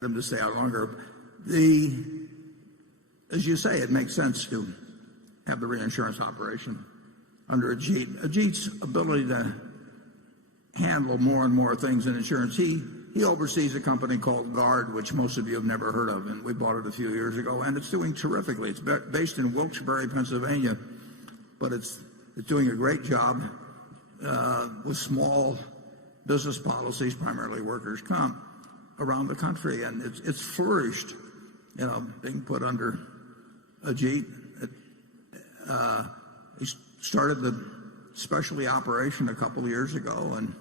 them to stay out longer. As you say, it makes sense to have the reinsurance operation under Ajit. Ajit's ability to handle more and more things in insurance. He oversees a company called Guard, which most of you have never heard of, and we bought it a few years ago, and it's doing terrifically. It's based in Wilkes-Barre, Pennsylvania, but it's doing a great job with small business policies, primarily workers' comp, around the country, and it's flourished, being put under Ajit. He started the specialty operation a couple of years ago, and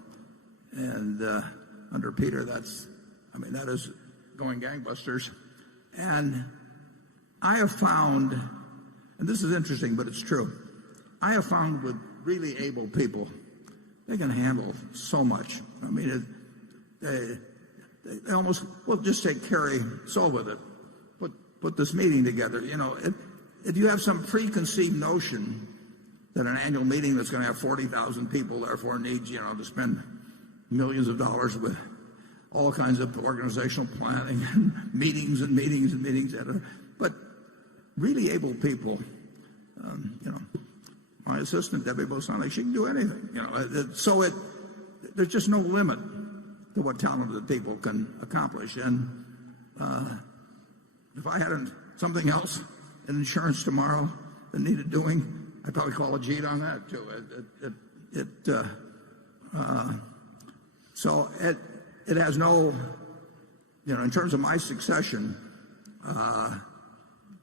under Peter, that is going gangbusters. And I have found, and this is interesting, but it's true, I have found with really able people, they can handle so much. I mean, they almost, well, just take Kerry Sol with it. Put this meeting together. If you have some preconceived notion that an annual meeting that's going to have 40,000 people therefore needs, to spend millions of dollars with all kinds of organizational planning and meetings and meetings and meetings, but really able people, my assistant Debbie Bosanic, she can do anything. So there's just no limit to what talented people can accomplish. And if I had something else in insurance tomorrow that needed doing, I'd probably call Ajit on that too. So it has no, in terms of my succession,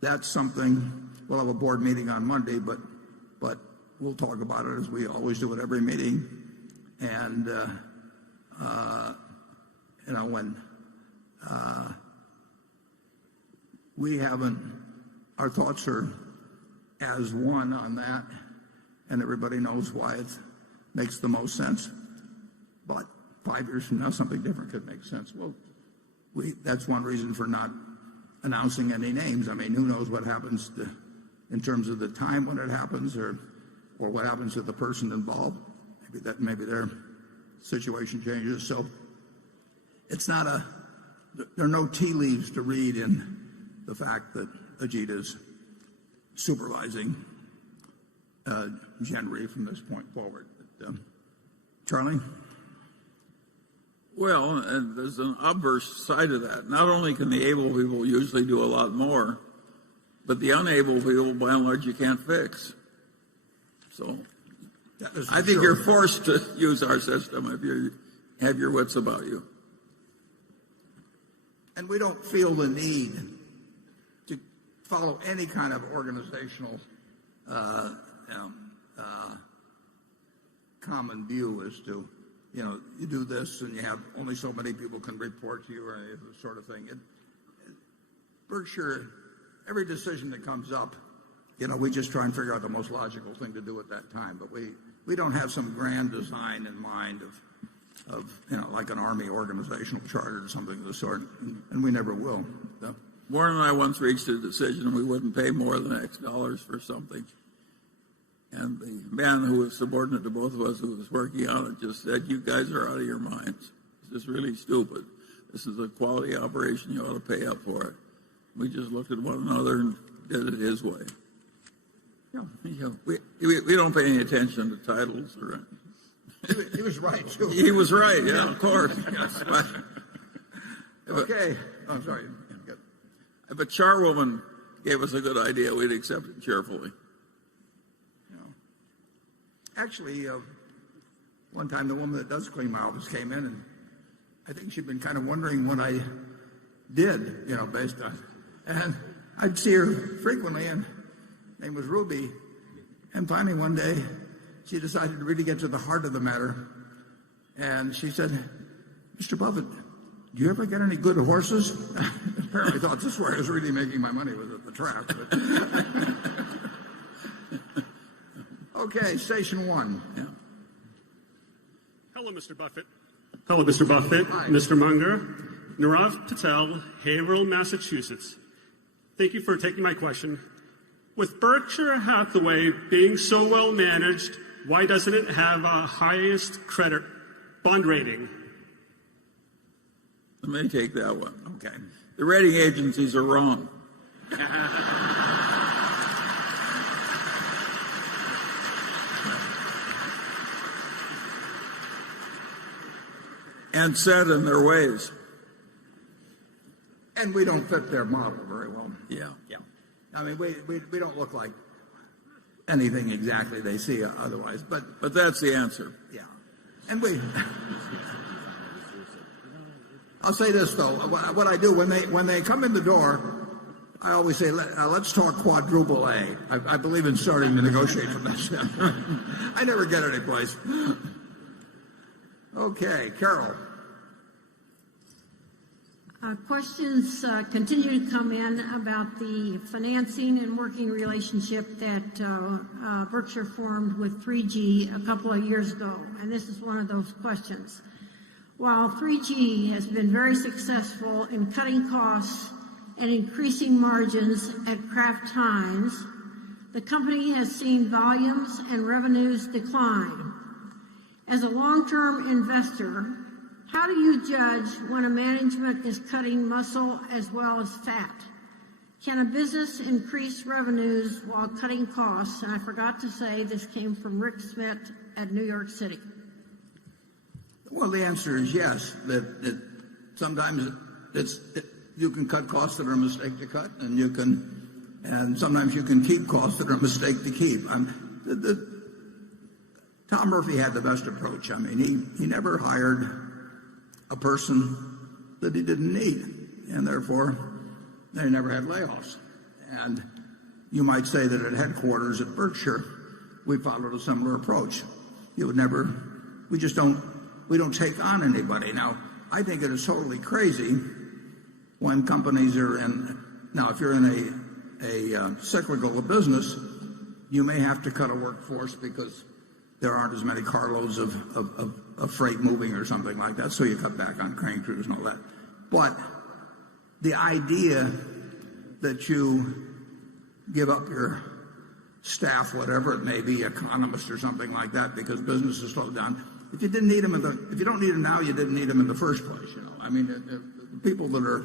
that's something. We'll have a board meeting on Monday, but we'll talk about it as we always do at every meeting. And when we haven't, our thoughts are as one on that, and everybody knows why it makes the most sense. But 5 years from now, something different could make sense. Well, that's one reason for not announcing any names. I mean, who knows what happens in terms of the time when it happens, or what happens to the person involved. Maybe their situation changes. So it's not there are no tea leaves to read in the fact that Ajit is supervising Gen Re from this point forward. Charlie? Well, and there's an obverse side of that. Not only can the able people usually do a lot more, but the unable people, by and large, you can't fix. So I think you're forced to use our system if you have your wits about you. And we don't feel the need to follow any kind of organizational common view as to, you do this and you have only so many people can report to you or any of the sort of thing. Berkshire, every decision that comes up, we just try and figure out the most logical thing to do at that time. But we don't have some grand design in mind of like an army organizational charter or something of the sort, and we never will. So. Warren and I once reached a decision we wouldn't pay more than X dollars for something. And the man who was subordinate to both of us who was working on it just said, "You guys are out of your minds. This is really stupid. This is a quality operation. You ought to pay up for it." We just looked at one another and did it his way. We don't pay any attention to titles or anything. He was right, too. He was right, yeah, of course. Okay. I'm sorry. If a charwoman gave us a good idea, we'd accept it cheerfully. Actually, one time the woman that does clean my office came in, and I think she'd been kind of wondering what I did, based on. And I'd see her frequently, and her name was Ruby. And finally one day, she decided to really get to the heart of the matter. And she said, "Mr. Buffett, do you ever get any good horses?" Apparently thought this is where I was really making my money, was at the track. Okay, station one. Yeah. Hello, Mr. Buffett. Hello, Mr. Buffett. Hi. Mr. Munger. Nirav Patel, Haverhill, Massachusetts. Thank you for taking my question. With Berkshire Hathaway being so well managed, why doesn't it have a highest credit bond rating? Let me take that one. Okay. The rating agencies are wrong. And set in their ways. And we don't fit their model very well. Yeah. I mean, we don't look like anything exactly they see otherwise, but that's the answer. yeah. And I'll say this though, what I do when they come in the door, I always say, let's talk quadruple A. I believe in starting to negotiate from that standpoint. I never get any place. Okay, Carol. Questions continue to come in about the financing and working relationship that Berkshire formed with 3G a couple of years ago, and this is one of those questions. While 3G has been very successful in cutting costs and increasing margins at Kraft Heinz, the company has seen volumes and revenues decline. As a long-term investor, how do you judge when a management is cutting muscle as well as fat? Can a business increase revenues while cutting costs? And I forgot to say this came from Rick Smith at New York City. Well, the answer is yes. That sometimes you can cut costs that are a mistake to cut, and sometimes you can keep costs that are a mistake to keep. Tom Murphy had the best approach. I mean, he never hired a person that he didn't need, and therefore they never had layoffs. And you might say that at headquarters at Berkshire, we followed a similar approach. We don't take on anybody. Now, I think it is totally crazy when companies are now if you're in a cyclical business, you may have to cut a workforce because there aren't as many carloads of freight moving or something like that, so you cut back on crane crews and all that. But the idea that you give up your staff, whatever it may be, economists or something like that, because business has slowed down. If you don't need them now, you didn't need them in the first place. You know, I mean, the people that are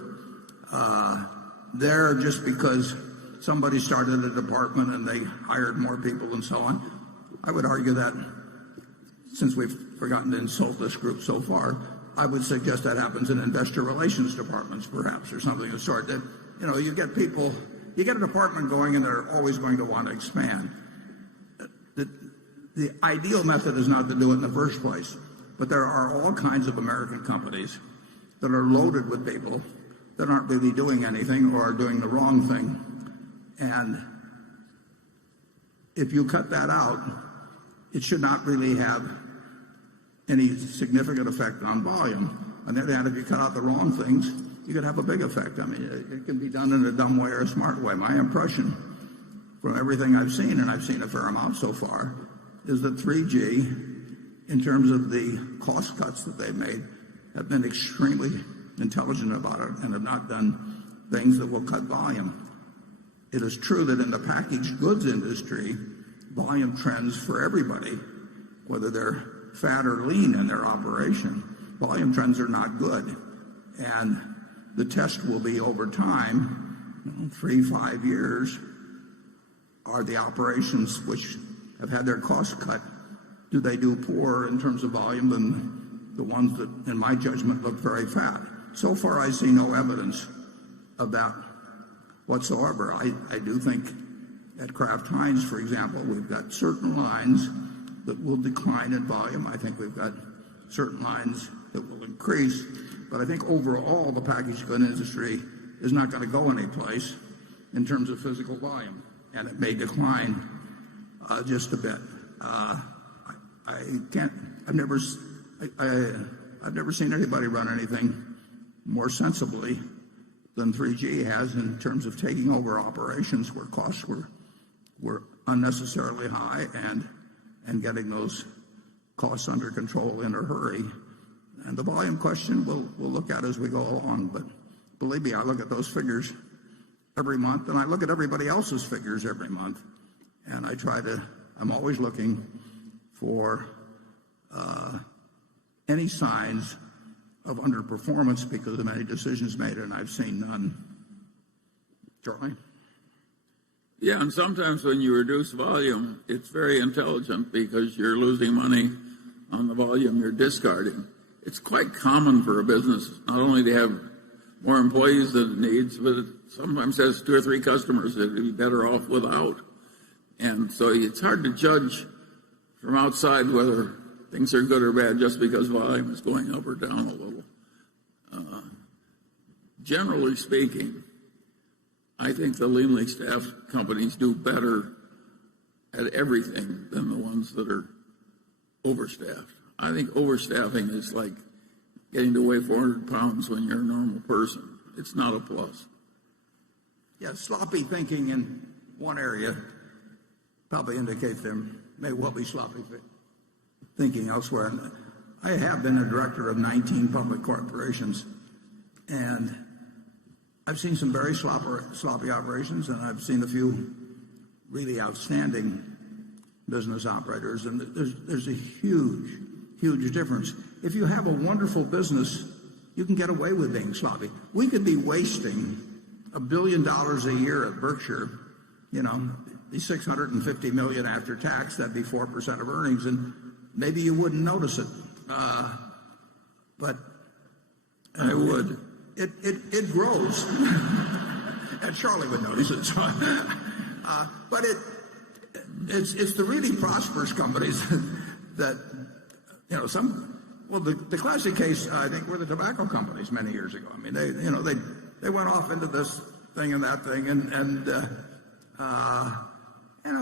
there just because somebody started a department and they hired more people and so on. I would argue that, since we've forgotten to insult this group so far, I would suggest that happens in investor relations departments, perhaps, or something of the sort. That, you know, you get a department going and they're always going to want to expand. The ideal method is not to do it in the first place, but there are all kinds of American companies that are loaded with people that aren't really doing anything or are doing the wrong thing. And if you cut that out, it should not really have any significant effect on volume. On the other hand, if you cut out the wrong things, you could have a big effect. I mean, it can be done in a dumb way or a smart way. My impression from everything I've seen, and I've seen a fair amount so far, is that 3G, in terms of the cost cuts that they've made, have been extremely intelligent about it and have not done things that will cut volume. It is true that in the packaged goods industry, volume trends for everybody, whether they're fat or lean in their operation, volume trends are not good. And the test will be over time, 3-5 years, are the operations which have had their costs cut, do they do poorer in terms of volume than the ones that, in my judgment, look very fat? So far, I see no evidence of that whatsoever. I do think at Kraft Heinz, for example, we've got certain lines that will decline in volume. I think we've got certain lines that will increase. But I think overall, the packaged goods industry is not going to go anyplace in terms of physical volume, and it may decline just a bit. I've never seen anybody run anything more sensibly than 3G has in terms of taking over operations where costs were unnecessarily high and getting those costs under control in a hurry. And the volume question we'll look at as we go along. But believe me, I look at those figures every month, and I look at everybody else's figures every month. And I'm always looking for any signs of underperformance because of any decisions made, and I've seen none. Charlie? Yeah, and sometimes when you reduce volume, it's very intelligent because you're losing money on the volume you're discarding. It's quite common for a business not only to have more employees than it needs, but it sometimes has 2 or 3 customers that would be better off without. And so it's hard to judge from outside whether things are good or bad just because volume is going up or down a little. Generally speaking, I think the leanly staffed companies do better at everything than the ones that are overstaffed. I think overstaffing is like getting to weigh 400 pounds when you're a normal person. It's not a plus. Yeah, sloppy thinking in one area probably indicates there may well be sloppy thinking elsewhere. And I have been a director of 19 public corporations, and I've seen some very sloppy operations, and I've seen a few really outstanding business operators, and there's a huge difference. If you have a wonderful business, you can get away with being sloppy. We could be wasting $1 billion a year at Berkshire, be $650 million after tax. That'd be 4% of earnings, and maybe you wouldn't notice it. But I would. It grows, and Charlie would notice it. So, but it's the really prosperous companies that the classic case I think were the tobacco companies many years ago. I mean they went off into this thing and that thing, and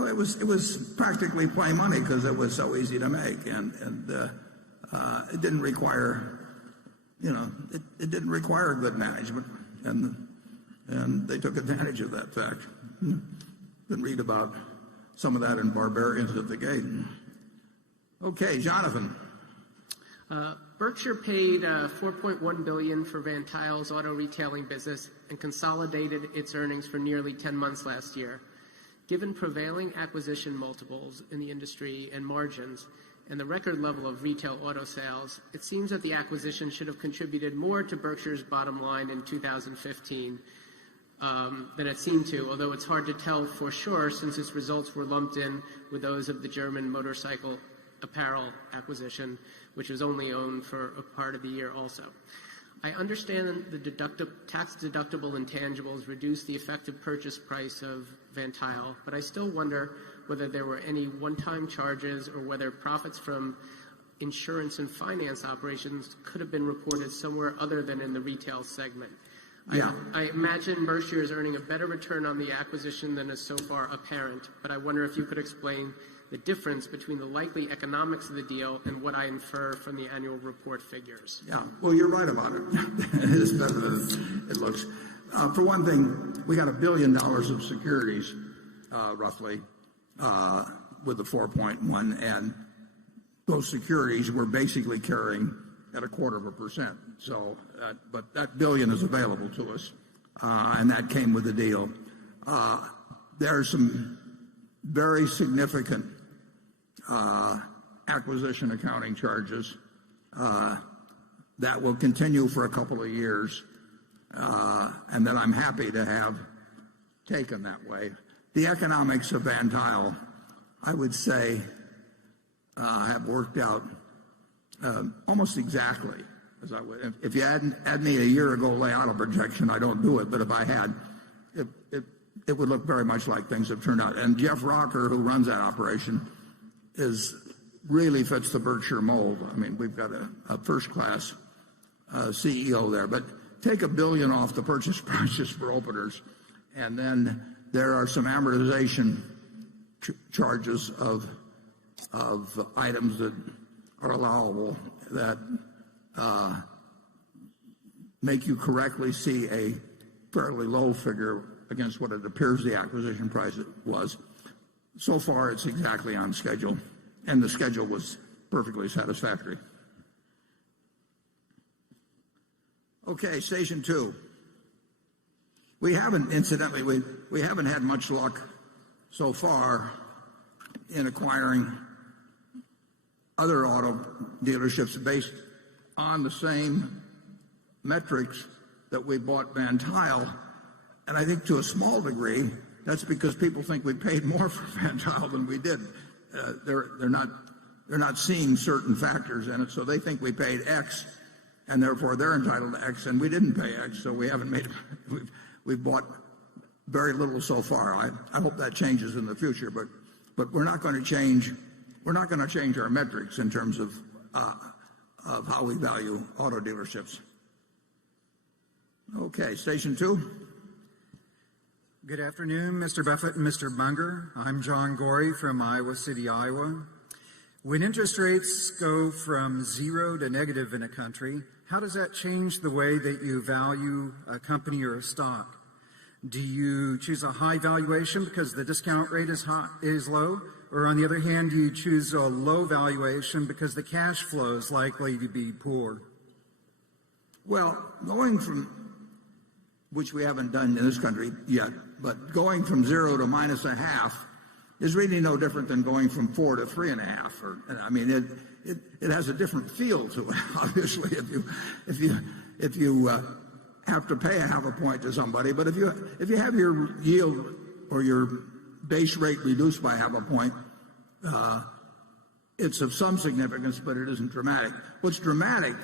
it was practically play money because it was so easy to make, and it didn't require. It didn't require good management, and they took advantage of that fact. You can read about some of that in Barbarians at the Gate. Okay, Jonathan. Berkshire paid $4.1 billion for Van Tile's auto retailing business and consolidated its earnings for nearly 10 months last year. Given prevailing acquisition multiples in the industry and margins, and the record level of retail auto sales, it seems that the acquisition should have contributed more to Berkshire's bottom line in 2015 than it seemed to, although it's hard to tell for sure since its results were lumped in with those of the German motorcycle apparel acquisition, which was only owned for a part of the year also. I understand that the tax-deductible intangibles reduce the effective purchase price of Van Tile, but I still wonder whether there were any one-time charges or whether profits from insurance and finance operations could have been reported somewhere other than in the retail segment. Yeah. I imagine Berkshire is earning a better return on the acquisition than is so far apparent, but I wonder if you could explain the difference between the likely economics of the deal and what I infer from the annual report figures. Yeah, well, you're right about it. It is better than it looks. For one thing, we got $1 billion of securities, roughly, with the 4.1, and those securities were basically carrying at 0.25%. So, but that billion is available to us, and that came with the deal. There are some very significant acquisition accounting charges that will continue for a couple of years, and that I'm happy to have taken that way. The economics of Van Tile, I would say, have worked out almost exactly as I would. If you had me a year ago lay out a projection, I don't do it, but if I had, it would look very much like things have turned out. And Jeff Rocker, who runs that operation, really fits the Berkshire mold. I mean, we've got a first-class CEO there. But take $1 billion off the purchase prices for openers, and then there are some amortization charges of items that are allowable that make you correctly see a fairly low figure against what it appears the acquisition price was. So far, it's exactly on schedule, and the schedule was perfectly satisfactory. Okay, station 2. We haven't, incidentally, we haven't had much luck so far in acquiring other auto dealerships based on the same metrics that we bought Van Tuyl, and I think to a small degree that's because people think we paid more for Van Tuyl than we did. They're not seeing certain factors in it, so they think we paid X, and therefore they're entitled to X, and we didn't pay X, so we haven't made. We've bought very little so far. I hope that changes in the future, but we're not going to change. We're not going to change our metrics in terms of how we value auto dealerships. Okay, station 2. Good afternoon, Mr. Buffett and Mr. Munger. I'm John Gorey from Iowa City, Iowa. When interest rates go from zero to negative in a country, how does that change the way that you value a company or a stock? Do you choose a high valuation because the discount rate is low? Or on the other hand, do you choose a low valuation because the cash flow is likely to be poor? Well, going from, which we haven't done in this country yet, but going from 0 to -0.5 is really no different than going from 4 to 3.5. I mean, it has a different feel to it. Obviously, if you have to pay a half a point to somebody, but if you have your yield or your base rate reduced by half a point, it's of some significance, but it isn't dramatic. What's dramatic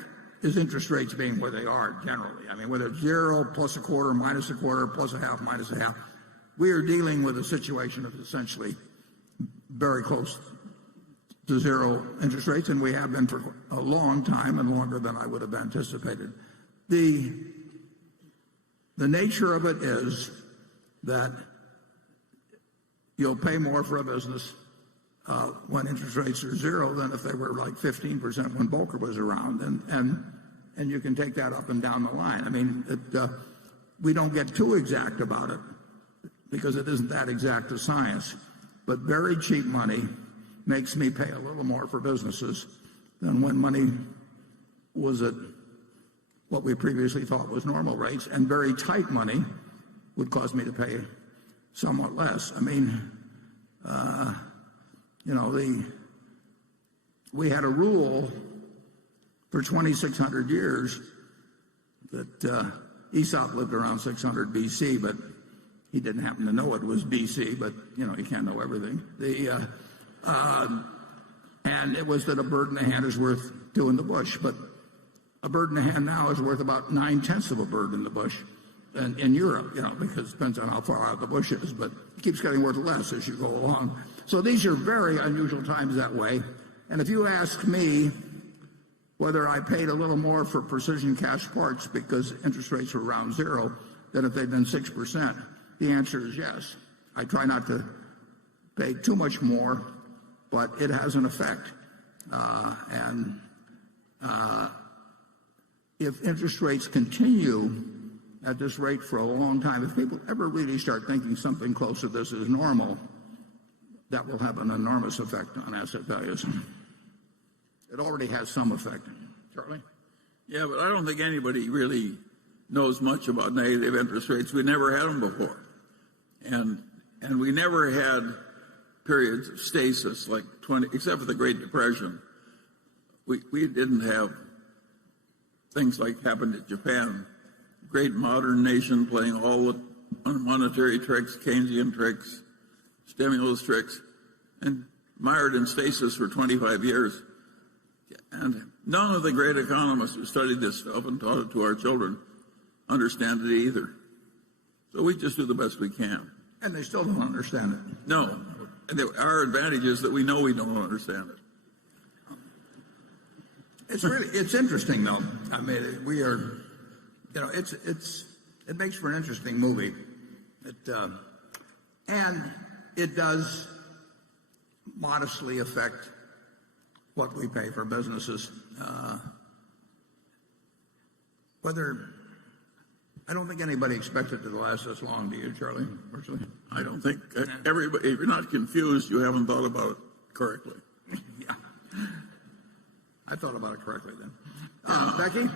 is interest rates being where they are generally. I mean, whether it's 0, plus a quarter, minus a quarter, plus a half, minus a half, we are dealing with a situation of essentially very close to zero interest rates, and we have been for a long time and longer than I would have anticipated. The nature of it is that you'll pay more for a business when interest rates are zero than if they were like 15% when Volcker was around, and you can take that up and down the line. I mean, we don't get too exact about it because it isn't that exact a science, but very cheap money makes me pay a little more for businesses than when money was at what we previously thought was normal rates, and very tight money would cause me to pay somewhat less. I mean, we had a rule for 2,600 years that Aesop lived around 600 BC, but he didn't happen to know it was BC, but, you can't know everything. And it was that a bird in the hand is worth 2 in the bush, but a bird in the hand now is worth about 9/10 of a bird in the bush in Europe, because it depends on how far out the bush is, but it keeps getting worth less as you go along. So these are very unusual times that way. And if you ask me whether I paid a little more for precision cash parts because interest rates were around zero than if they'd been 6%, the answer is yes. I try not to pay too much more, but it has an effect. If interest rates continue at this rate for a long time, if people ever really start thinking something close to this is normal, that will have an enormous effect on asset values. It already has some effect. Charlie? Yeah, but I don't think anybody really knows much about negative interest rates. We never had them before. And we never had periods of stasis like 20, except for the Great Depression. We didn't have things like happened in Japan. Great modern nation playing all the monetary tricks, Keynesian tricks, stimulus tricks, and mired in stasis for 25 years. And none of the great economists who studied this stuff and taught it to our children understand it either. So we just do the best we can. And they still don't understand it. No. And our advantage is that we know we don't understand it. It's interesting though. I mean, we are, it makes for an interesting movie. And it does modestly affect what we pay for businesses. I don't think anybody expected it to last this long, do you, Charlie? Virtually? I don't think everybody, if you're not confused, you haven't thought about it correctly. Yeah. I thought about it correctly then. Becky?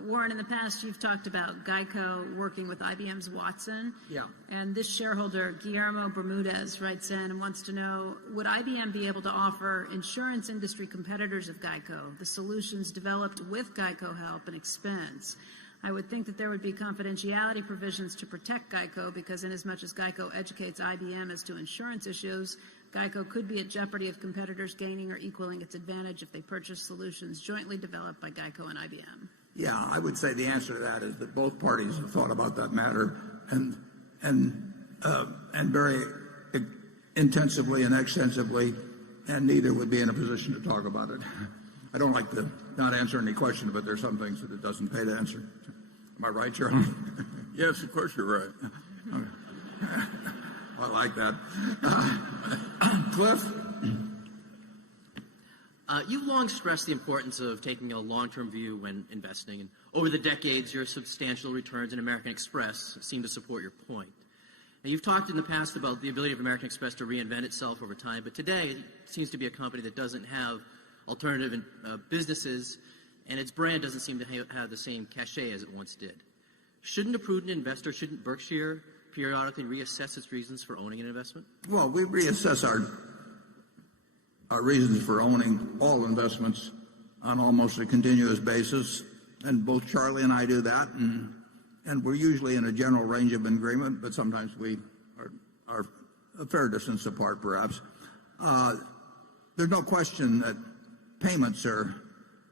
Warren, in the past, you've talked about Geico working with IBM's Watson. Yeah. And this shareholder, Guillermo Bermudez, writes in and wants to know, would IBM be able to offer insurance industry competitors of Geico the solutions developed with Geico help and expense? I would think that there would be confidentiality provisions to protect Geico because inasmuch as Geico educates IBM as to insurance issues, Geico could be at jeopardy of competitors gaining or equaling its advantage if they purchase solutions jointly developed by Geico and IBM. Yeah, I would say the answer to that is that both parties have thought about that matter and very intensively and extensively, and neither would be in a position to talk about it. I don't like to not answer any question, but there's some things that it doesn't pay to answer. Am I right, Charlie? Yes, of course you're right. I like that. Cliff? You've long stressed the importance of taking a long-term view when investing, and over the decades, your substantial returns in American Express seem to support your point. Now, you've talked in the past about the ability of American Express to reinvent itself over time, but today it seems to be a company that doesn't have alternative businesses, and its brand doesn't seem to have the same cachet as it once did. Shouldn't a prudent investor, shouldn't Berkshire periodically reassess its reasons for owning an investment? Well, we reassess our reasons for owning all investments on almost a continuous basis, and both Charlie and I do that, and we're usually in a general range of agreement, but sometimes we are a fair distance apart, perhaps. There's no question that payments are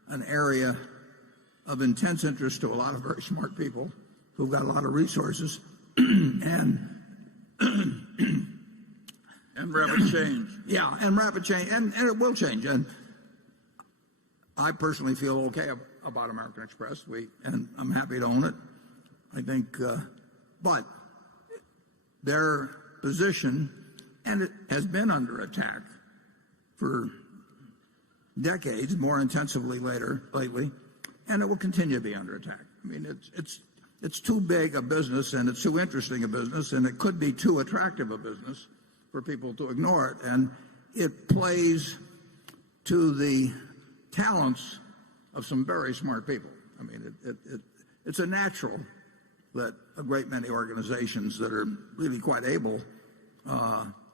an area of intense interest to a lot of very smart people who've got a lot of resources and rapid change. Yeah, and rapid change, and it will change. And I personally feel okay about American Express. And I'm happy to own it. I think, but their position, and it has been under attack for decades, more intensively lately, and it will continue to be under attack. I mean, it's too big a business, and it's too interesting a business, and it could be too attractive a business for people to ignore it. And it plays to the talents of some very smart people. I mean, it's a natural that a great many organizations that are really quite able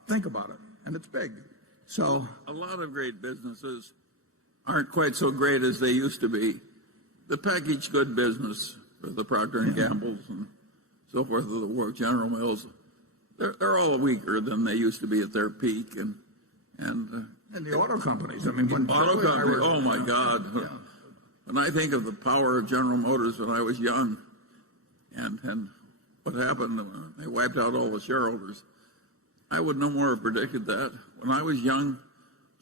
think about it, and it's big. So a lot of great businesses aren't quite so great as they used to be. The packaged good business, the Procter and Gamble's and so forth, of the world, General Mills, they're all weaker than they used to be at their peak, and the auto companies. I mean, when auto companies. Oh my God! Yeah. When I think of the power of General Motors when I was young, and what happened, they wiped out all the shareholders. I would no more have predicted that. When I was young,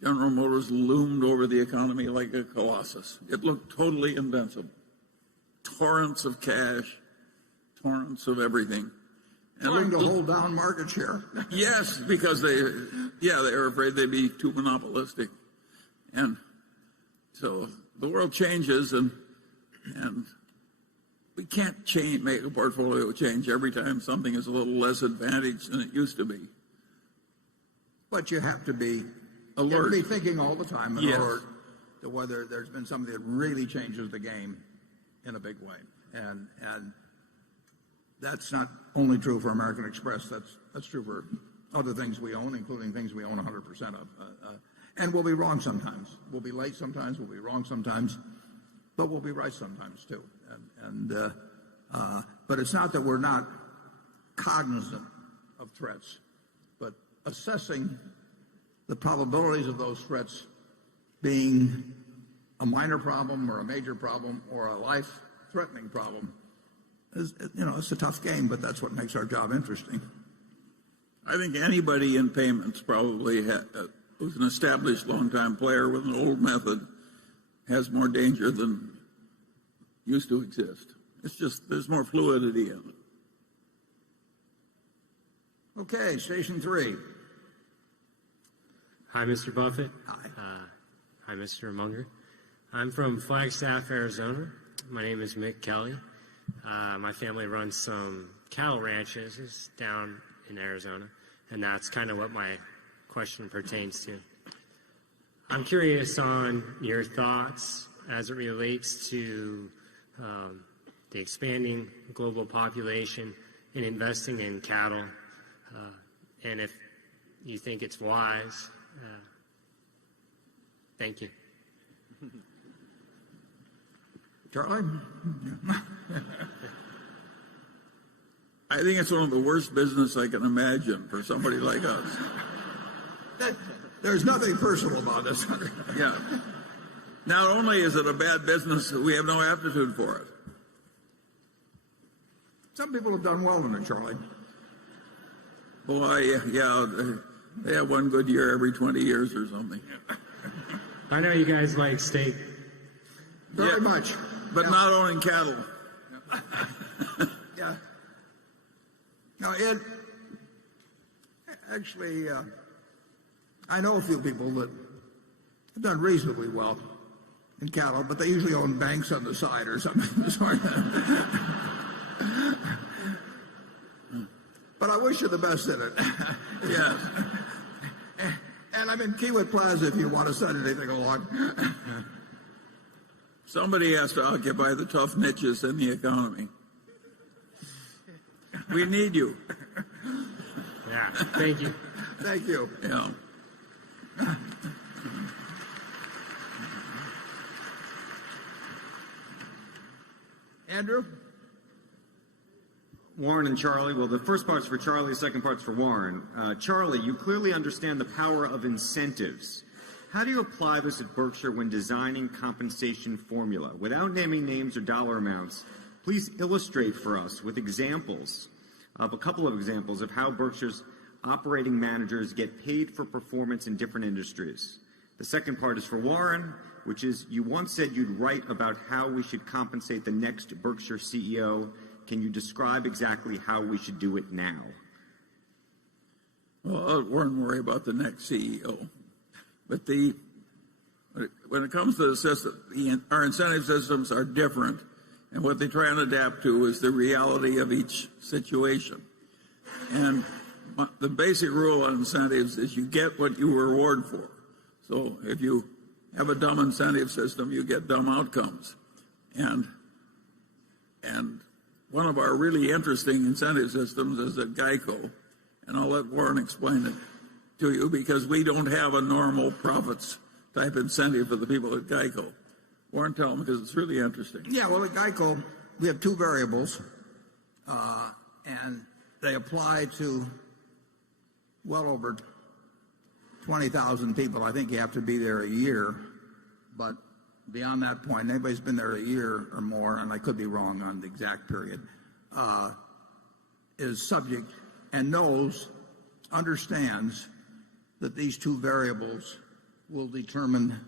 General Motors loomed over the economy like a colossus. It looked totally invincible. Torrents of cash, torrents of everything. And trying to hold down market share. Yes, because they were afraid they'd be too monopolistic. And so the world changes, and we can't make a portfolio change every time something is a little less advantaged than it used to be. But you have to be alert. You have to be thinking all the time Yes. alert to whether there's been something that really changes the game in a big way. And that's not only true for American Express. That's true for other things we own, including things we own 100% of. And we'll be wrong sometimes. We'll be late sometimes. We'll be wrong sometimes. But we'll be right sometimes too. But it's not that we're not cognizant of threats, but assessing the probabilities of those threats being a minor problem or a major problem or a life-threatening problem. It's a tough game, but that's what makes our job interesting. I think anybody in payments probably who's an established long-time player with an old method has more danger than used to exist. It's just there's more fluidity in it. Okay, station 3. Hi, Mr. Buffett. Hi. Hi, Mr. Munger. I'm from Flagstaff, Arizona. My name is Mick Kelly. My family runs some cattle ranches down in Arizona, and that's kind of what my question pertains to. I'm curious on your thoughts as it relates to the expanding global population, and investing in cattle. And if you think it's wise, thank you. Charlie? I think it's one of the worst business I can imagine for somebody like us. There's nothing personal about this. Yeah. Not only is it a bad business, we have no aptitude for it. Some people have done well in it, Charlie. Boy, yeah, they have one good year every 20 years or something. I know you guys like steak. Very much. But not owning cattle. Yeah. No, it actually, I know a few people that have done reasonably well in cattle, but they usually own banks on the side or something. But I wish you the best in it. Yeah. And I'm in Kiewit Plaza if you want to send anything along. Somebody has to occupy the tough niches in the economy. We need you. Yeah, thank you. Thank you. Yeah. Andrew? Warren and Charlie. Well, the first part's for Charlie, the second part's for Warren. Charlie, you clearly understand the power of incentives. How do you apply this at Berkshire when designing compensation formula? Without naming names or dollar amounts, please illustrate for us with examples of a couple of examples of how Berkshire's operating managers get paid for performance in different industries. The second part is for Warren, which is you once said you'd write about how we should compensate the next Berkshire CEO. Can you describe exactly how we should do it now? Well, I wouldn't worry about the next CEO. But when it comes to the system, our incentive systems are different. And what they try and adapt to is the reality of each situation. And the basic rule on incentives is you get what you reward for. So if you have a dumb incentive system, you get dumb outcomes. And one of our really interesting incentive systems is at Geico. And I'll let Warren explain it to you because we don't have a normal profits type incentive for the people at Geico. Warren, tell them because it's really interesting. Yeah, well, at Geico, we have two variables, and they apply to well over 20,000 people. I think you have to be there a year, but beyond that point, anybody's been there a year or more, and I could be wrong on the exact period, is subject and understands that these two variables will determine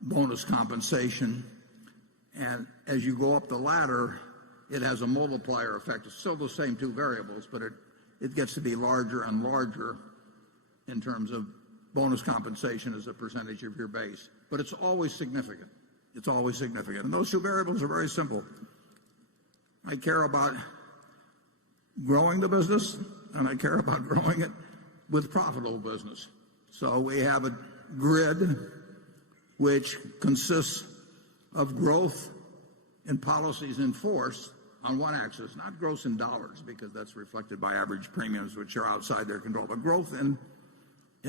bonus compensation. And as you go up the ladder, it has a multiplier effect. It's still the same two variables, but it gets to be larger and larger in terms of bonus compensation as a percentage of your base. But it's always significant. It's always significant. And those two variables are very simple. I care about growing the business, and I care about growing it with profitable business. So we have a grid which consists of growth in policies in force on one axis, not growth in dollars, because that's reflected by average premiums, which are outside their control, but growth in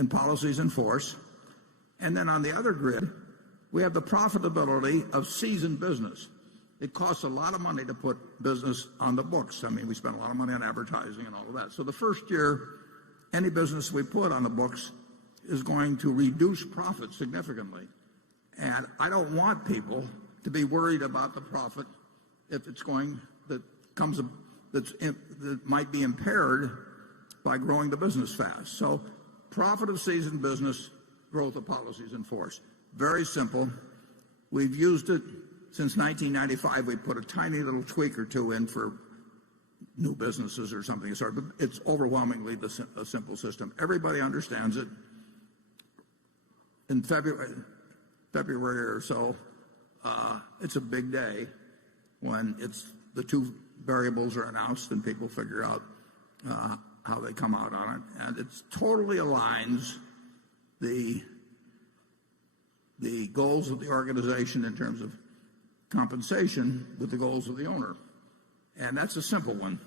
policies in force. And then on the other grid, we have the profitability of seasoned business. It costs a lot of money to put business on the books. I mean, we spend a lot of money on advertising and all of that. So the first year, any business we put on the books is going to reduce profit significantly. And I don't want people to be worried about the profit if it's going that might be impaired by growing the business fast. So profit of seasoned business, growth of policies in force. Very simple. We've used it since 1995. We put a tiny little tweak or two in for new businesses or something. But it's overwhelmingly a simple system. Everybody understands it. In February or so, it's a big day when the two variables are announced and people figure out how they come out on it. And it totally aligns the goals of the organization in terms of compensation with the goals of the owner. And that's a simple one.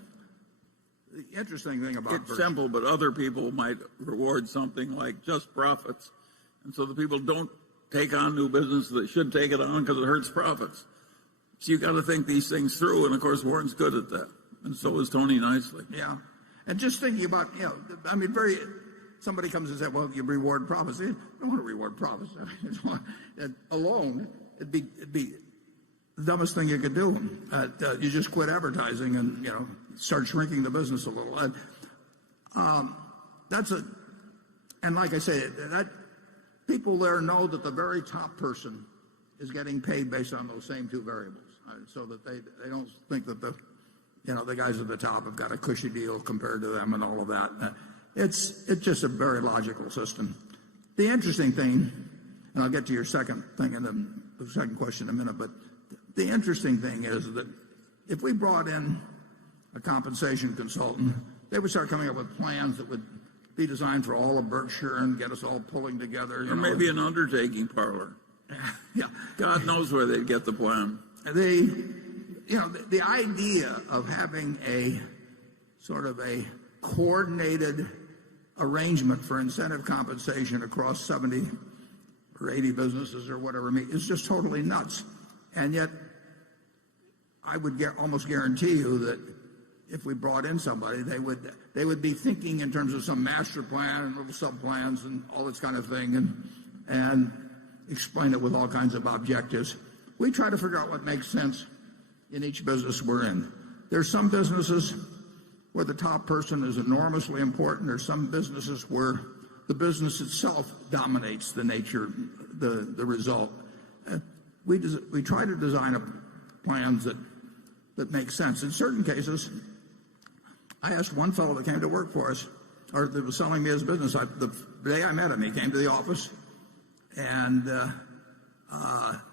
The interesting thing about it's simple, but other people might reward something like just profits. And so the people don't take on new business that should take it on because it hurts profits. So you got to think these things through. And of course, Warren's good at that. And so is Tony nicely. Yeah. And just thinking about, somebody comes and says, well, you reward profits. You don't want to reward profits. Alone, it'd be the dumbest thing you could do. You just quit advertising and, start shrinking the business a little. And like I say, that people there know that the very top person is getting paid based on those same two variables, so that they don't think that the guys at the top have got a cushy deal compared to them and all of that. It's just a very logical system. The interesting thing, and I'll get to your second thing and then the second question in a minute, but the interesting thing is that if we brought in a compensation consultant, they would start coming up with plans that would be designed for all of Berkshire and get us all pulling together. Or maybe an undertaking parlor. Yeah. God knows where they'd get the plan. The idea of having a sort of a coordinated arrangement for incentive compensation across 70 or 80 businesses or whatever is just totally nuts. And yet, I would almost guarantee you that if we brought in somebody, they would be thinking in terms of some master plan and little sub-plans and all this kind of thing, and explain it with all kinds of objectives. We try to figure out what makes sense in each business we're in. There's some businesses where the top person is enormously important. There's some businesses where the business itself dominates the nature, the result. We try to design plans that make sense. In certain cases, I asked one fellow that came to work for us, or that was selling me his business. The day I met him, he came to the office, and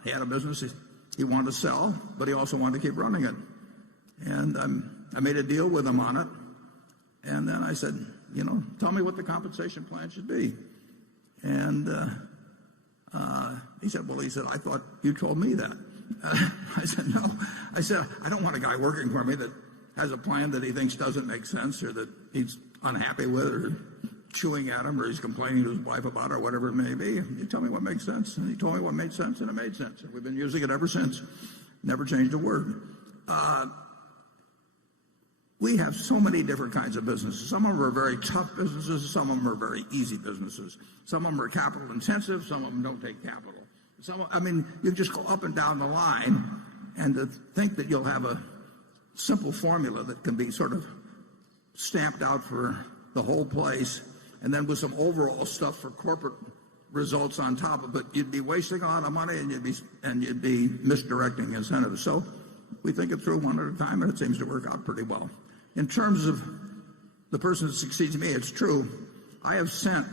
he had a business he wanted to sell, but he also wanted to keep running it. And I made a deal with him on it, and then I said, tell me what the compensation plan should be. And he said, I thought you told me that. I said, no. I said, I don't want a guy working for me that has a plan that he thinks doesn't make sense or that he's unhappy with or chewing at him or he's complaining to his wife about it or whatever it may be. You tell me what makes sense. And he told me what made sense, and it made sense. And we've been using it ever since. Never changed a word. We have so many different kinds of businesses. Some of them are very tough businesses. Some of them are very easy businesses. Some of them are capital intensive. Some of them don't take capital. You just go up and down the line, and to think that you'll have a simple formula that can be sort of stamped out for the whole place, and then with some overall stuff for corporate results on top of it, you'd be wasting a lot of money and you'd be misdirecting incentives. So we think it through one at a time, and it seems to work out pretty well. In terms of the person that succeeds me, it's true. I have sent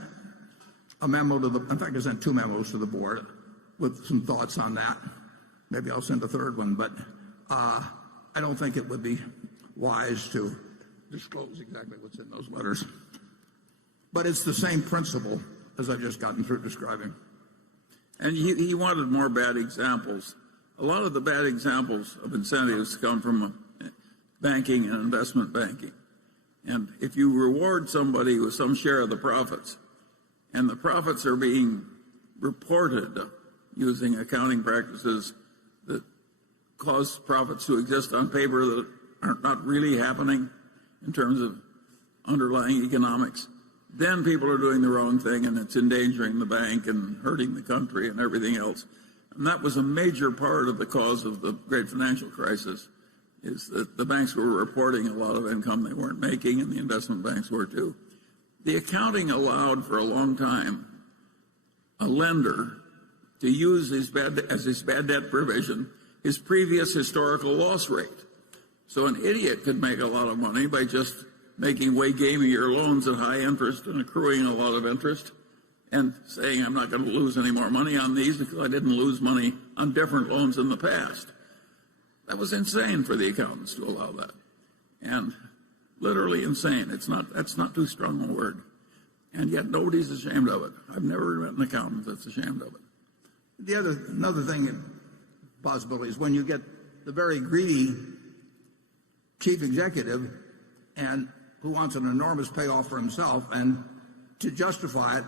a memo in fact, I sent 2 memos to the board with some thoughts on that. Maybe I'll send a third one, but I don't think it would be wise to disclose exactly what's in those letters. But it's the same principle as I've just gotten through describing. And he wanted more bad examples. A lot of the bad examples of incentives come from banking and investment banking. And if you reward somebody with some share of the profits, and the profits are being reported using accounting practices that cause profits to exist on paper that are not really happening in terms of underlying economics, then people are doing the wrong thing, and it's endangering the bank and hurting the country and everything else. And that was a major part of the cause of the great financial crisis, is that the banks were reporting a lot of income they weren't making, and the investment banks were too. The accounting allowed for a long time a lender to use his bad debt provision his previous historical loss rate. So an idiot could make a lot of money by just making way gamier loans at high interest and accruing a lot of interest and saying, I'm not going to lose any more money on these because I didn't lose money on different loans in the past. That was insane for the accountants to allow that. And literally insane. That's not too strong a word. And yet nobody's ashamed of it. I've never met an accountant that's ashamed of it. Another thing that possibilities. When you get the very greedy chief executive and who wants an enormous payoff for himself, and to justify it,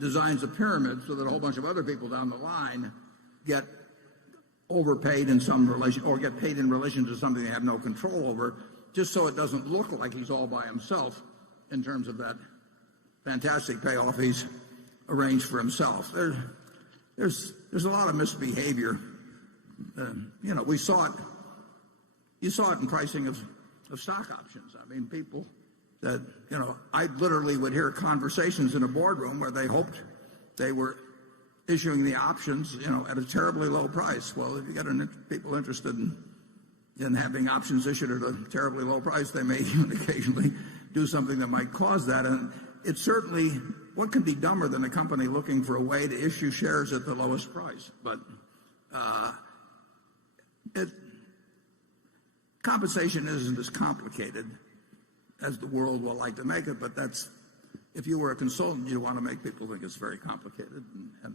designs a pyramid so that a whole bunch of other people down the line get overpaid in some relation, or get paid in relation to something they have no control over, just so it doesn't look like he's all by himself in terms of that fantastic payoff he's arranged for himself. There's a lot of misbehavior. We saw it. You saw it in pricing of stock options. I mean, people that, I literally would hear conversations in a boardroom where they hoped they were issuing the options, at a terribly low price. Well, if you get people interested in having options issued at a terribly low price, they may even occasionally do something that might cause that. And it's certainly, what can be dumber than a company looking for a way to issue shares at the lowest price? But compensation isn't as complicated as the world will like to make it, but if you were a consultant, you'd want to make people think it's very complicated, and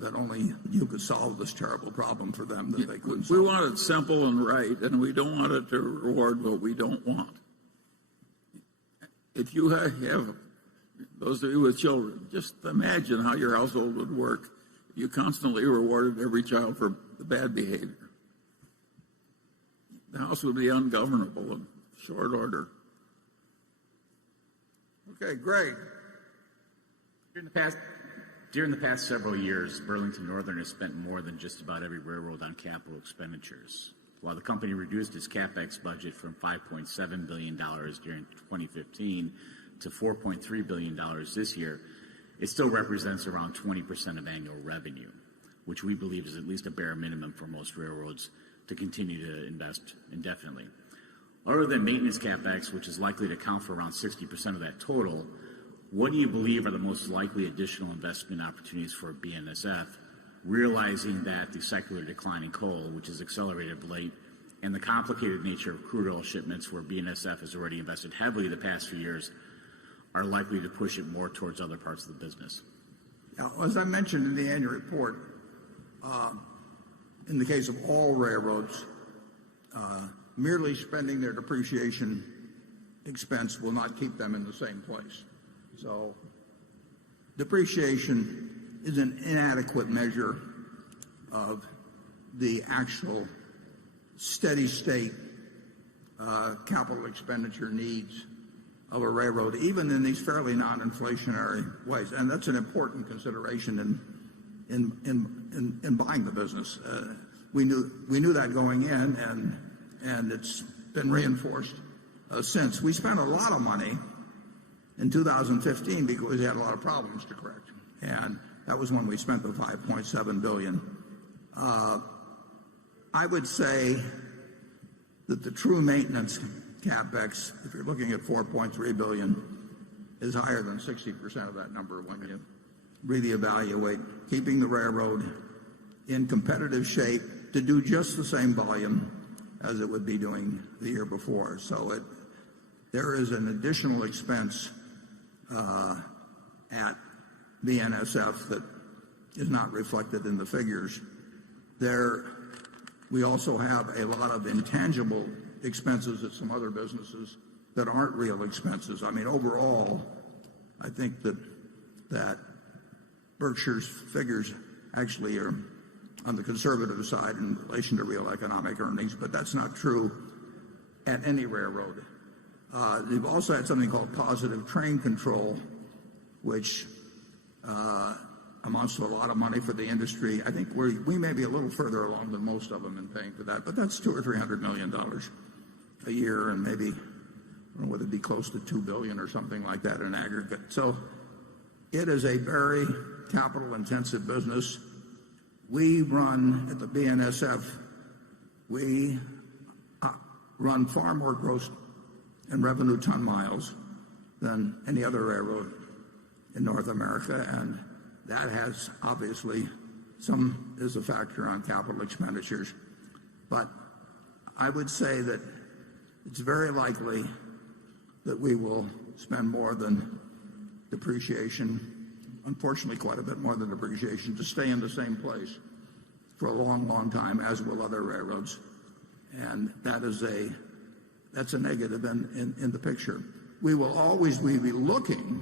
that only you could solve this terrible problem for them that they couldn't solve. We want it simple and right, and we don't want it to reward what we don't want. If you have those of you with children, just imagine how your household would work if you constantly rewarded every child for the bad behavior. The house would be ungovernable in short order. Okay, Greg. During the past several years, Burlington Northern has spent more than just about every railroad on capital expenditures. While the company reduced its CapEx budget from $5.7 billion during 2015 to $4.3 billion this year, it still represents around 20% of annual revenue, which we believe is at least a bare minimum for most railroads to continue to invest indefinitely. Other than maintenance CapEx, which is likely to account for around 60% of that total, what do you believe are the most likely additional investment opportunities for BNSF, realizing that the secular decline in coal, which has accelerated of late, and the complicated nature of crude oil shipments, where BNSF has already invested heavily the past few years, are likely to push it more towards other parts of the business? Now, as I mentioned in the annual report, in the case of all railroads, merely spending their depreciation expense will not keep them in the same place. So depreciation is an inadequate measure of the actual steady state capital expenditure needs of a railroad, even in these fairly non-inflationary ways. And that's an important consideration in buying the business. We knew that going in, and it's been reinforced since. We spent a lot of money in 2015 because we had a lot of problems to correct, and that was when we spent the $5.7 billion. I would say that the true maintenance CapEx, if you're looking at $4.3 billion, is higher than 60% of that number when you really evaluate keeping the railroad in competitive shape to do just the same volume as it would be doing the year before. So there is an additional expense at BNSF that is not reflected in the figures. We also have a lot of intangible expenses at some other businesses that aren't real expenses. I mean, overall, I think that Berkshire's figures actually are on the conservative side in relation to real economic earnings, but that's not true at any railroad. They've also had something called positive train control, which amounts to a lot of money for the industry. I think we may be a little further along than most of them in paying for that, but that's $200 or $300 million a year, and maybe, I don't know whether it'd be close to $2 billion or something like that in aggregate. So it is a very capital-intensive business. We run at the BNSF, we run far more gross and revenue ton miles than any other railroad in North America, and that has obviously is a factor on capital expenditures. But I would say that it's very likely that we will spend more than depreciation, unfortunately quite a bit more than depreciation, to stay in the same place for a long, long time, as will other railroads. And that's a negative in the picture. We will always be looking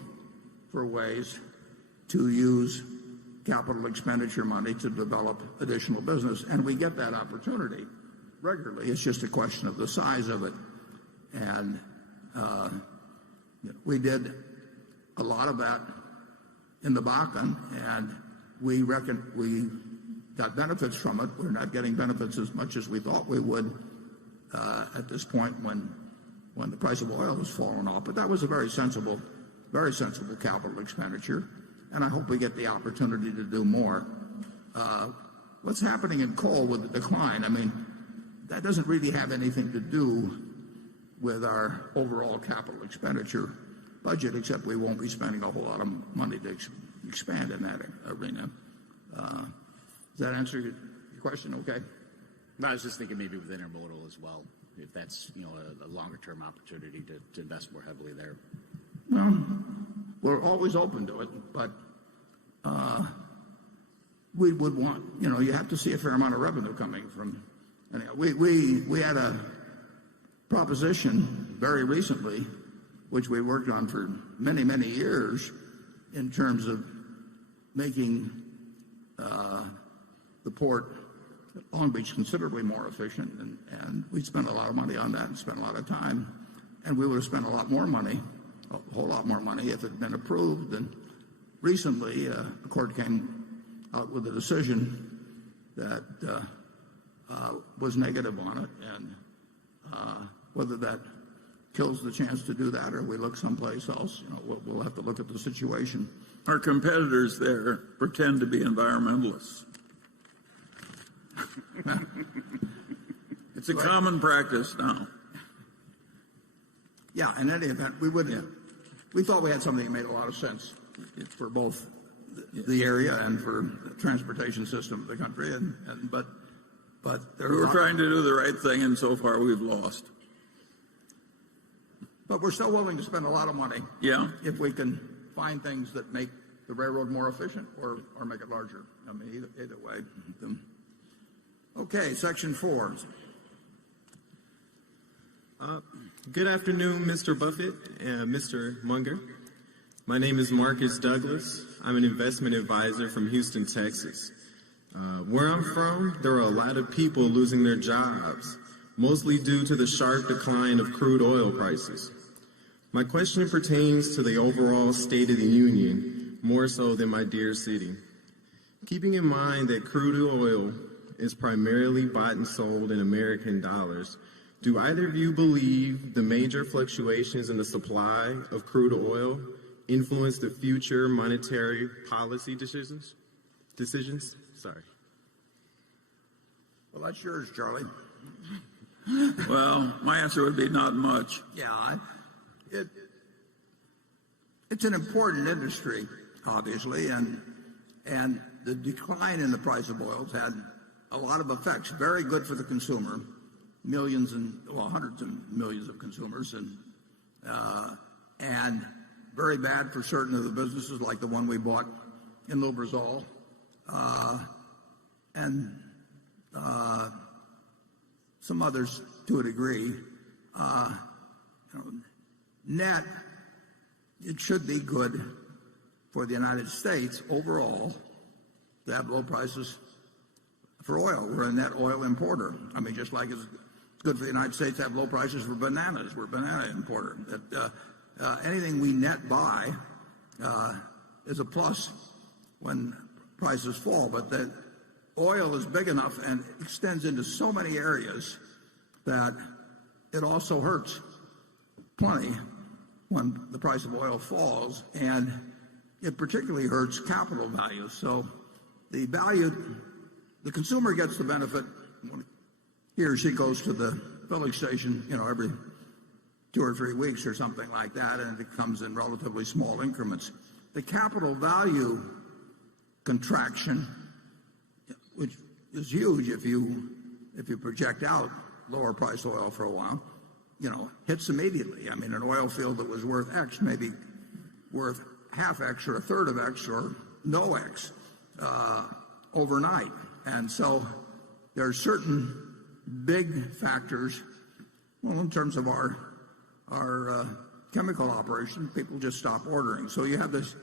for ways to use capital expenditure money to develop additional business, and we get that opportunity regularly. It's just a question of the size of it. And we did a lot of that in the Bakken, and we reckon we got benefits from it. We're not getting benefits as much as we thought we would at this point when the price of oil has fallen off. But that was a very sensible capital expenditure, and I hope we get the opportunity to do more. What's happening in coal with the decline, I mean, that doesn't really have anything to do with our overall capital expenditure budget, except we won't be spending a whole lot of money to expand in that arena. Does that answer your question okay? No, I was just thinking maybe with intermodal as well, if that's a longer term opportunity to invest more heavily there. Well, we're always open to it, but we would want, you have to see a fair amount of revenue coming from. We had a proposition very recently, which we worked on for many, many years, in terms of making the port at Long Beach considerably more efficient, and we spent a lot of money on that and spent a lot of time, and we would have spent a lot more money, a whole lot more money, if it had been approved. And recently, the court came out with a decision that was negative on it, and whether that kills the chance to do that or we look someplace else, we'll have to look at the situation. Our competitors there pretend to be environmentalists. It's a common practice now. Yeah, in any event, we thought we had something that made a lot of sense for both the area and for the transportation system of the country, but we were trying to do the right thing, and so far we've lost. But we're still willing to spend a lot of money. Yeah. If we can find things that make the railroad more efficient or make it larger. I mean, either way. Okay, section 4. Good afternoon, Mr. Buffett and Mr. Munger. My name is Marcus Douglas. I'm an investment advisor from Houston, Texas. Where I'm from, there are a lot of people losing their jobs, mostly due to the sharp decline of crude oil prices. My question pertains to the overall state of the union, more so than my dear city. Keeping in mind that crude oil is primarily bought and sold in American dollars, do either of you believe the major fluctuations in the supply of crude oil influence the future monetary policy decisions? Sorry. Well, that's yours, Charlie. Well, my answer would be not much. Yeah, it's an important industry, obviously, and the decline in the price of oil has had a lot of effects. Very good for the consumer, hundreds of millions of consumers, and very bad for certain of the businesses, like the one we bought in Lubrizol, and some others to a degree. Net, it should be good for the United States overall to have low prices for oil. We're a net oil importer. I mean, just like it's good for the United States to have low prices for bananas. We're a banana importer. Anything we net buy is a plus when prices fall. But the oil is big enough and extends into so many areas that it also hurts plenty when the price of oil falls, and it particularly hurts capital values. So the consumer gets the benefit when he or she goes to the filling station, every 2 or 3 weeks or something like that, and it comes in relatively small increments. The capital value contraction, which is huge if you project out lower price oil for a while, hits immediately. I mean, an oil field that was worth X may be worth half X or a third of X or no X overnight. And so there are certain big factors. Well, in terms of our chemical operation, people just stop ordering. So you have this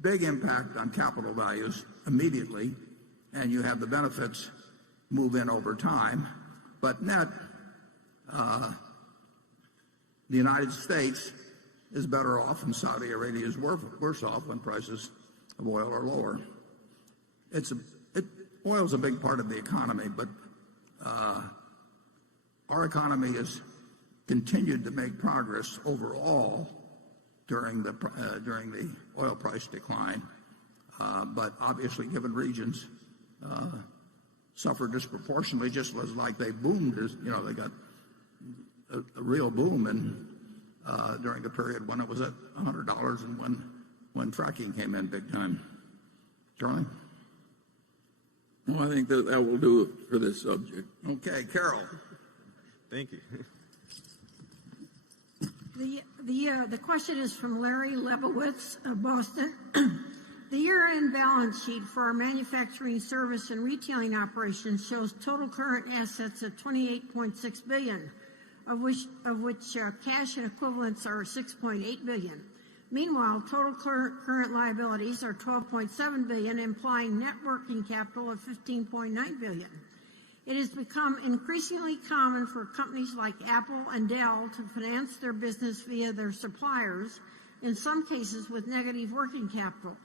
big impact on capital values immediately, and you have the benefits move in over time. But net, the United States is better off, and Saudi Arabia is worse off when prices of oil are lower. Oil is a big part of the economy, but our economy has continued to make progress overall during the oil price decline. But obviously, given regions suffer disproportionately, just was like they boomed. They got a real boom during the period when it was at $100 and when fracking came in big time. Charlie? Well, I think that will do it for this subject. Okay, Carol. Thank you. The question is from Larry Lebowitz of Boston. The year-end balance sheet for our manufacturing, service, and retailing operations shows total current assets of $28.6 billion, of which cash and equivalents are $6.8 billion. Meanwhile, total current liabilities are $12.7 billion, implying net working capital of $15.9 billion. It has become increasingly common for companies like Apple and Dell to finance their business via their suppliers, in some cases with negative working capital.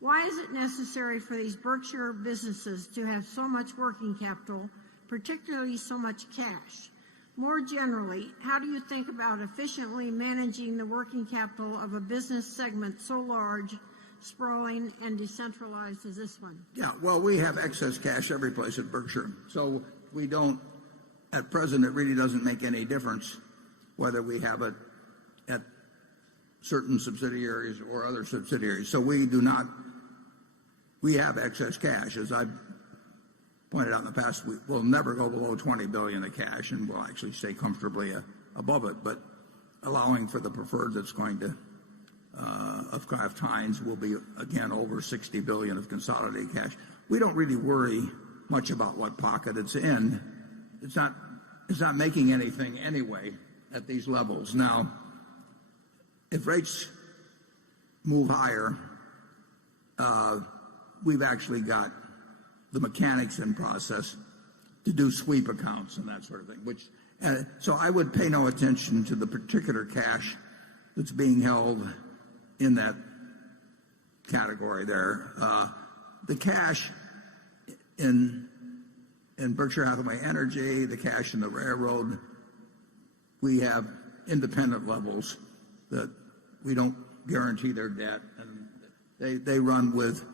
Why is it necessary for these Berkshire businesses to have so much working capital, particularly so much cash? More generally, how do you think about efficiently managing the working capital of a business segment so large, sprawling, and decentralized as this one? Yeah, well, we have excess cash every place at Berkshire. So we don't, at present, it really doesn't make any difference whether we have it at certain subsidiaries or other subsidiaries. So we have excess cash. As I've pointed out in the past, we'll never go below $20 billion of cash, and we'll actually stay comfortably above it. But allowing for the preferred that's going to, of times, will be, again, over $60 billion of consolidated cash. We don't really worry much about what pocket it's in. It's not making anything anyway at these levels. Now, if rates move higher, we've actually got the mechanics in process to do sweep accounts and that sort of thing. So I would pay no attention to the particular cash that's being held in that category there. The cash in Berkshire Hathaway Energy, the cash in the railroad, we have independent levels that we don't guarantee their debt, and they run with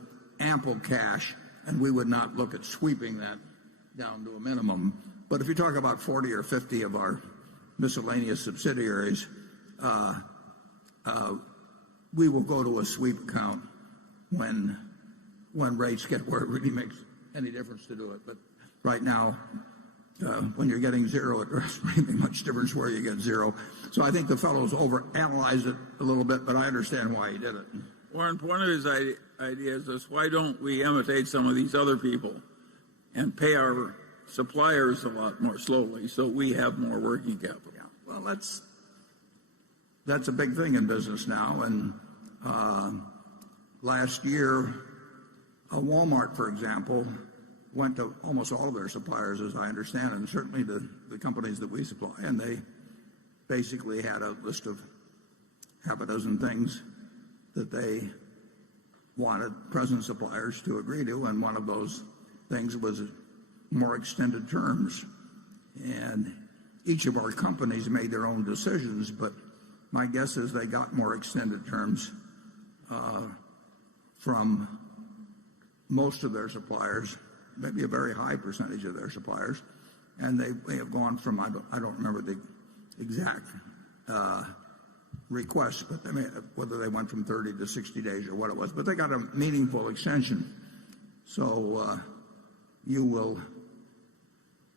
ample cash, and we would not look at sweeping that down to a minimum. But if you talk about 40 or 50 of our miscellaneous subsidiaries, we will go to a sweep account when rates get where it really makes any difference to do it. But right now, when you're getting zero, it doesn't really make much difference where you get zero. So I think the fellows overanalyzed it a little bit, but I understand why he did it. Warren, one of his ideas is, why don't we imitate some of these other people and pay our suppliers a lot more slowly so we have more working capital? Yeah. Well, that's a big thing in business now. And last year, Walmart, for example, went to almost all of their suppliers, as I understand, and certainly the companies that we supply, and they basically had a list of half a dozen things that they wanted present suppliers to agree to, and one of those things was more extended terms. And each of our companies made their own decisions, but my guess is they got more extended terms from most of their suppliers, maybe a very high percentage of their suppliers, and they have gone from, I don't remember the exact requests, but whether they went from 30 to 60 days or what it was, but they got a meaningful extension. So you will,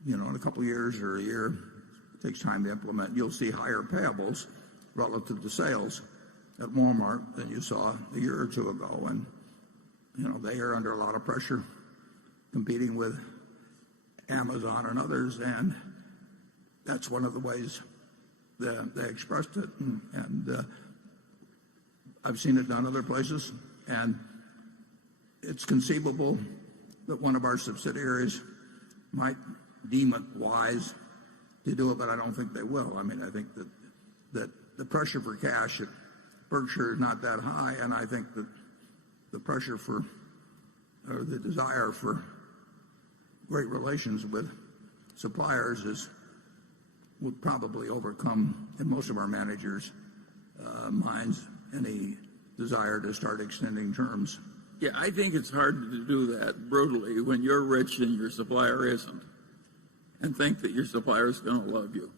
in a couple of years or a year, it takes time to implement, you'll see higher payables relative to sales at Walmart than you saw a year or two ago. And, they are under a lot of pressure competing with Amazon and others, and that's one of the ways they expressed it. And I've seen it done other places, and it's conceivable that one of our subsidiaries might deem it wise to do it, but I don't think they will. I mean, I think that the pressure for cash at Berkshire is not that high, and I think that the pressure for, or the desire for great relations with suppliers would probably overcome, in most of our managers' minds, any desire to start extending terms. Yeah, I think it's hard to do that brutally when you're rich and your supplier isn't, and think that your supplier is going to love you.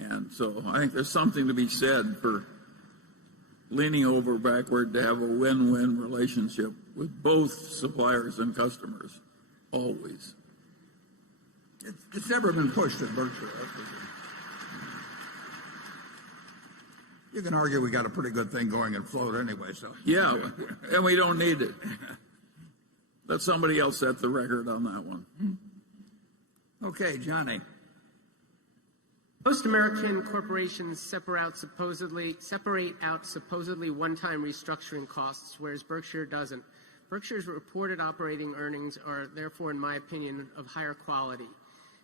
And so I think there's something to be said for leaning over backward to have a win-win relationship with both suppliers and customers, always. It's never been pushed at Berkshire. You can argue we got a pretty good thing going in float anyway, so. Yeah, and we don't need it. Let somebody else set the record on that one. Okay, Johnny. Most American corporations separate out supposedly one-time restructuring costs, whereas Berkshire doesn't. Berkshire's reported operating earnings are therefore, in my opinion, of higher quality.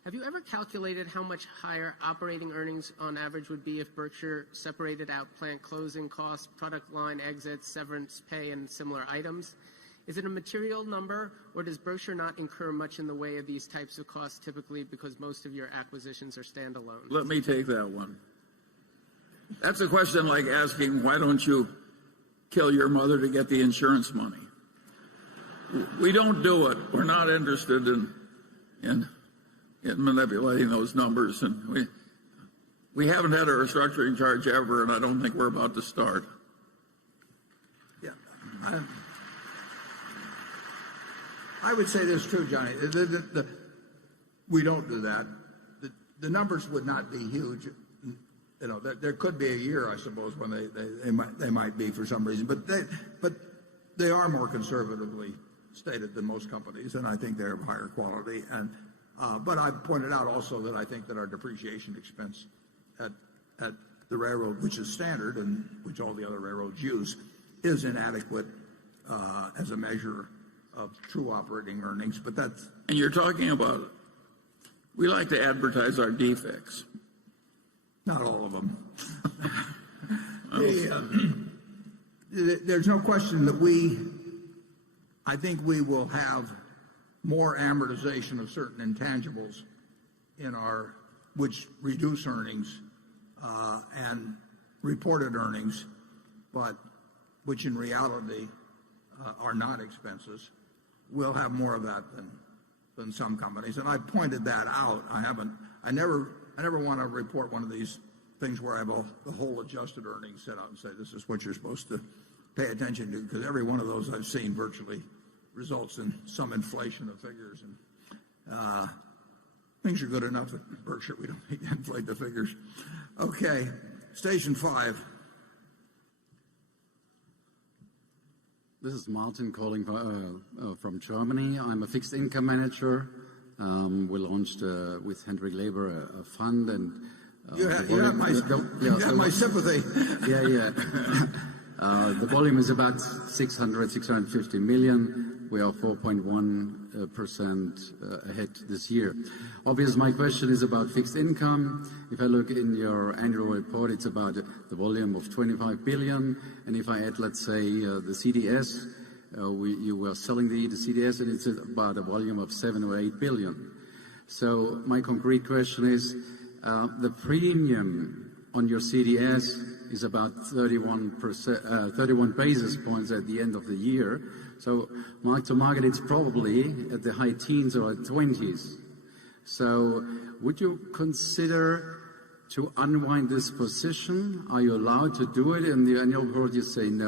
Have you ever calculated how much higher operating earnings on average would be if Berkshire separated out plant closing costs, product line exits, severance pay, and similar items? Is it a material number, or does Berkshire not incur much in the way of these types of costs typically because most of your acquisitions are standalone? Let me take that one. That's a question like asking, why don't you kill your mother to get the insurance money? We don't do it. We're not interested in manipulating those numbers, and we haven't had a restructuring charge ever, and I don't think we're about to start. Yeah, I would say this too, Johnny. We don't do that. The numbers would not be huge. You know, there could be a year, I suppose, when they might be for some reason, but they are more conservatively stated than most companies, and I think they're of higher quality. And but I pointed out also that I think that our depreciation expense at the railroad, which is standard and which all the other railroads use, is inadequate as a measure of true operating earnings. But that's, and you're talking about, we like to advertise our defects. Not all of them. There's no question that I think we will have more amortization of certain intangibles which reduce earnings and reported earnings, but which in reality are not expenses. We'll have more of that than some companies, and I pointed that out. I never want to report one of these things where I have the whole adjusted earnings set out and say this is what you're supposed to pay attention to, because every one of those I've seen virtually results in some inflation of figures, and things are good enough at Berkshire. We don't need to inflate the figures. Okay, station 5. This is Martin calling from Germany. I'm a fixed income manager. We launched with Hendrik Leber a fund, and you have my sympathy. Yeah. The volume is about 650 million. We are 4.1% ahead this year. Obviously, my question is about fixed income. If I look in your annual report, it's about the volume of 25 billion. And if I add, let's say, the CDS, you were selling the CDS, and it's about a volume of 7 or 8 billion. So my concrete question is, the premium on your CDS is about 31 basis points at the end of the year. So mark to market, it's probably at the high teens or 20s. So would you consider to unwind this position? Are you allowed to do it? In the annual report, you say no.